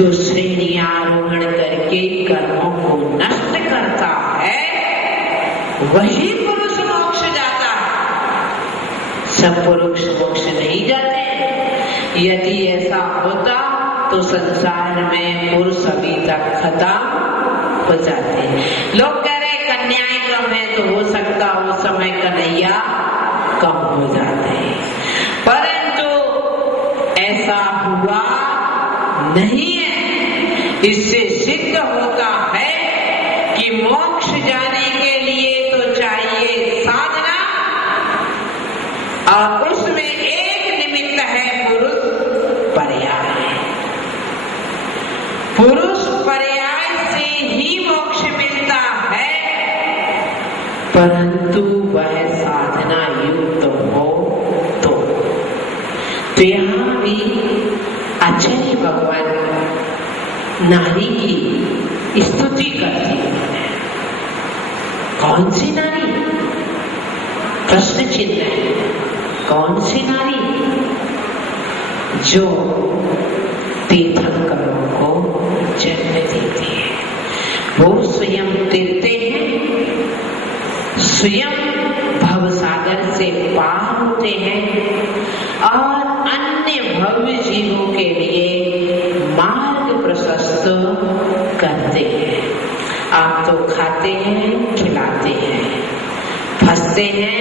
जो श्रेणियां आरोहण करके कर्मों को नष्ट करता है वही पुरुष मोक्ष जाता है। सब पुरुष मोक्ष नहीं जाते। यदि ऐसा होता तो संसार में पुरुष अभी तक खत्म हो जाते। लोग कह रहे कन्याएं कम है तो हो सकता उस समय कन्हैया कम हो जाते, परंतु ऐसा हुआ नहीं है। इससे सिद्ध होता है कि मोक्ष जाने के लिए तो चाहिए साधना, और उसमें एक निमित्त है पुरुष पर्याय। पुरुष पर्याय से ही मोक्ष मिलता है, परंतु वह साधना युक्त हो तो। यहाँ भी आचार्य भगवान नारी की स्तुति करती है। कौन सी नारी? प्रश्न चिन्ह है। कौन सी नारी? जो तीर्थंकरों को जन्म देती है। वो स्वयं तीर्थते हैं, स्वयं भवसागर से पार होते हैं और अन्य भव्य जीवों के लिए मार्ग प्रशस्त करते हैं। आप तो खाते हैं, खिलाते हैं, फंसते हैं,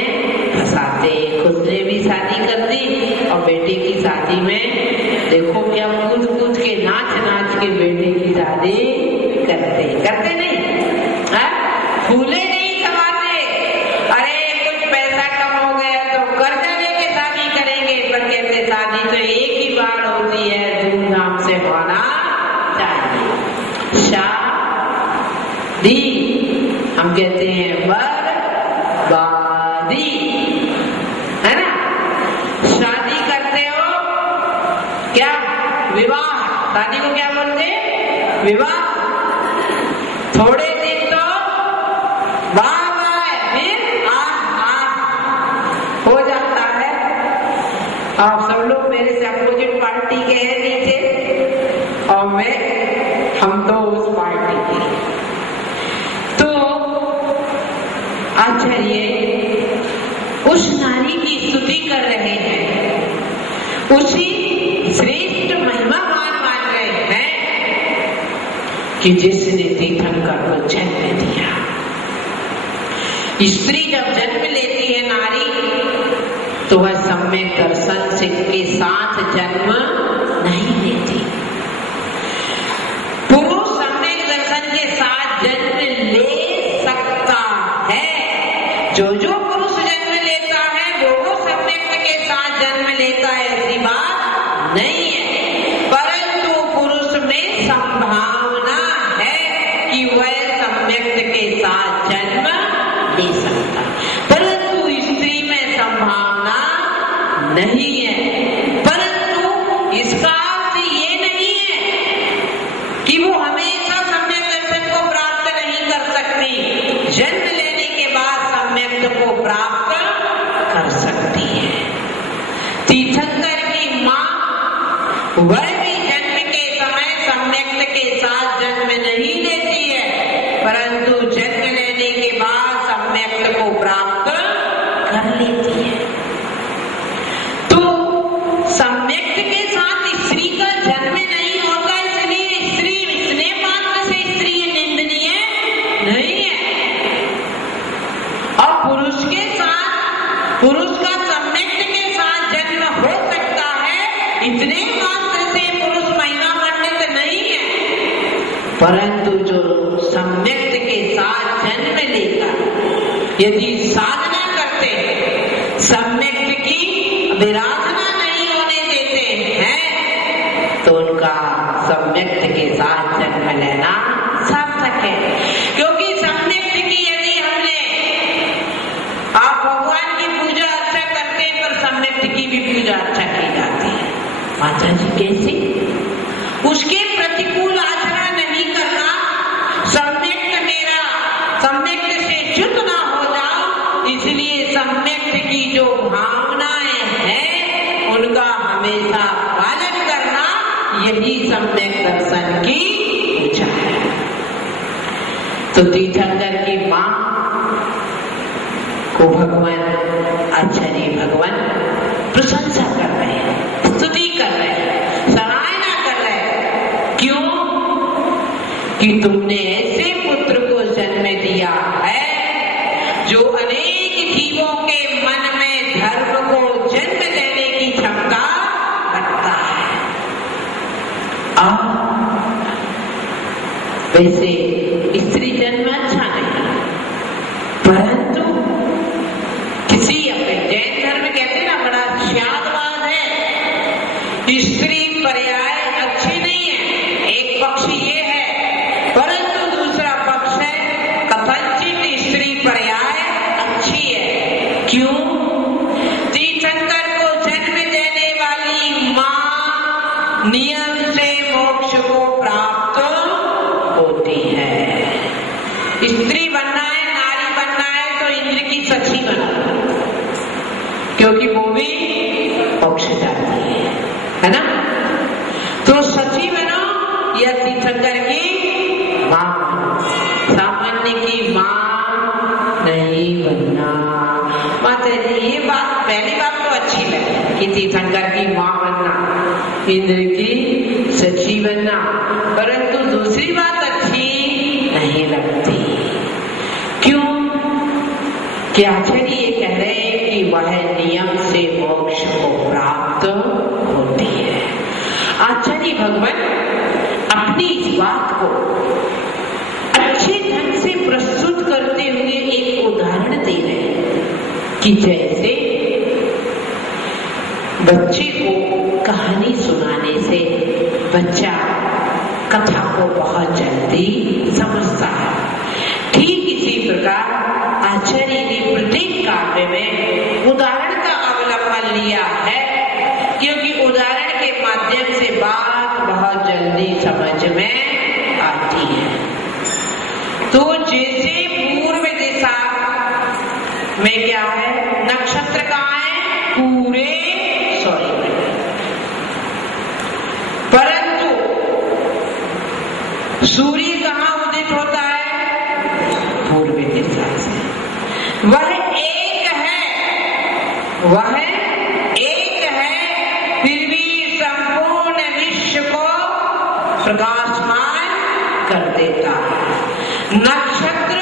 फंसाते। खुद ने भी शादी कर दी और बेटे की शादी में देखो क्या कूद कूद के नाच नाच के बेटे की शादी करते नहीं? फूले नहीं समाते। अरे कुछ पैसा कम हो गया तो कर्जा लेके शादी करेंगे, पर कहते शादी तो एक ही बार होती है, धूमधाम से होना चाहिए। शादी हम कहते हैं बर्बादी, है ना? शादी करते हो क्या? विवाह। शादी को क्या बोलते हैं? विवाह। थोड़े दिन तो वाह फिर हो जाता है। आप सब लोग मेरे से अपोजिट पार्टी के हैं नीचे, और हम तो उस पार्टी के। तो आचार्य उस नारी की स्तुति कर रहे हैं, उसी श्रेष्ठ महिमावान मान रहे हैं कि जिसने तीर्थंकर को जन्म दिया। स्त्री जब जन्म लेती है नारी, तो वह सम्यक दर्शन के साथ जन्म नहीं लेती। पुरुष सम्यक दर्शन के साथ जन्म ले सकता है। जो पुरुष जन्म लेता है वो सम्यक के साथ जन्म लेता है, ऐसी बात नहीं है। परंतु पुरुष में संभावना है कि वह सम्यक के साथ जन्म ले सकता, परंतु स्त्री में संभावना नहीं है। परंतु इसका अर्थ ये नहीं है कि वो हमेशा सम्यक दर्शन को प्राप्त नहीं कर सकती। जन्म लेने के बाद सम्यक को प्राप्त कर सकती है। तीर्थंकर की माँ वह भी जन्म के समय सम्यक के साथ जन्म नहीं लेती है, परंतु जन्म लेने के बाद सम्यक को प्राप्त कर लेती है। तो सम्यक के साथ स्त्री का जन्म नहीं होता, इसलिए स्त्री स्नेह मात्र से स्त्री निंदनीय नहीं है। और पुरुष के साथ, पुरुष का सम्यक के साथ जन्म हो सकता है, इतने मात्र से पुरुष महिला मंडित नहीं है। परंतु जो सम्यक के साथ जन्म लेकर यदि साधना करते हैं, सम्यक की विराधना नहीं होने देते हैं, तो उनका सम्यक के साथ जन्म लेना सार्थक है। क्योंकि सम्यक की यदि हमने, आप भगवान की पूजा अच्छा करते हैं, पर सम्यक की भी पूजा अच्छा की जाती है। माता जी कैसे? उसके प्रतिकूल आचरण नहीं करना। सम्यक से च्युत ना हो जाओ, इसलिए सम्यक की जो भावनाएं हैं उनका हमेशा पालन करना, यही सम्यक दर्शन तो तीर्थंकर की मां को भगवान आचार्य भगवान प्रशंसा कर रहे हैं, स्तुति कर रहे हैं, सराहना कर रहे हैं। क्यों? कि तुमने ऐसे पुत्र को जन्म दिया है जो अनेक जीवों के मन में धर्म को जन्म देने की क्षमता रखता है। वैसे स्त्री जन्म अच्छा नहीं, परंतु किसी अपने जैन धर्म कहते ना बड़ा शादवाद है, स्त्री पर्याय अच्छी नहीं है। एक पक्ष ये है, परंतु दूसरा पक्ष है कथनचित स्त्री पर्याय अच्छी है। क्यों? तीर्थंकर को जन्म देने वाली मां नियम से मोक्ष को प्राप्त होती है। स्त्री बनना है, नारी बनना है तो इंद्र की सखी बनो, क्योंकि वो भी मोक्ष जाती है ना। तो सखी बनो या तीर्थंकर की मां, सामान्य की मां नहीं बनना। माता जी ये बात, पहली बात तो अच्छी लगी कि तीर्थंकर की मां बनना, इंद्र की सखी बनना, परंतु दूसरी बात अच्छी नहीं लगती। क्यों? कि आचार्य ये कह रहे हैं कि वह नियम से मोक्ष को प्राप्त होती है। आचार्य भगवान अपनी इस बात को अच्छे ढंग से प्रस्तुत करते हुए एक उदाहरण दे रहे हैं कि जैसे बच्चे को कहानी सुनाने से बच्चा कथा को बहुत जल्दी समझता है, ठीक इसी प्रकार आचार्य ने प्रत्येक काव्य में उदाहरण का अवलंबन लिया है, क्योंकि उदाहरण के माध्यम से बात बहुत जल्दी समझ में आती है। तो जैसे पूर्व दिशा में क्या है, नक्षत्र कहाँ है? पूरे सॉरी में, परंतु सूर्य कहाँ उदित होता है? पूर्व दिशा से। वह एक है, फिर भी संपूर्ण विश्व को प्रकाशमान कर देता है। नक्षत्र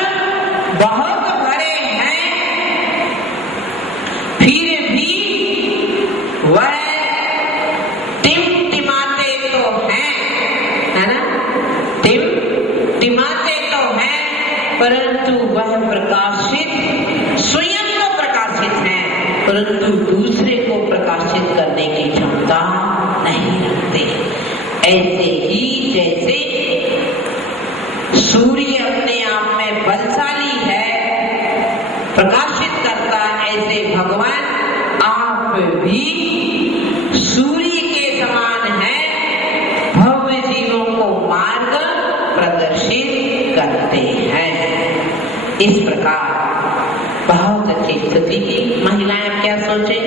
बहुत बड़े हैं, फिर भी वह टिमटिमाते तो हैं, है ना, टिमटिमाते तो हैं, परंतु वह प्रकाशित, स्वयं को प्रकाशित है, परंतु दूसरे को प्रकाशित करने की क्षमता नहीं रखते। ऐसे ही जैसे सूर्य अपने आप में बलशाली है, प्रकाशित करता, ऐसे भगवान आप भी सूर्य के समान है, भव्य जीवों को मार्ग प्रदर्शित करते हैं। इस प्रकार बहुत अच्छी स्थिति की। महिलाएं क्या सोचे?